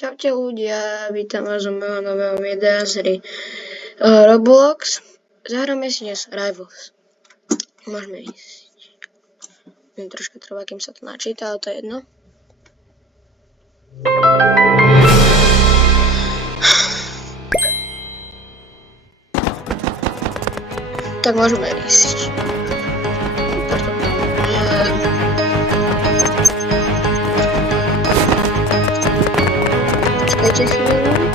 Čaute ľudia, vítam vás u mojho nového videa z hry Roblox. Zahráme si dnes Rivals. Môžeme ísť. Troška trvá, kým sa to načíta, ale to je jedno. Tak môžeme ísť. Počkajte chvíľu.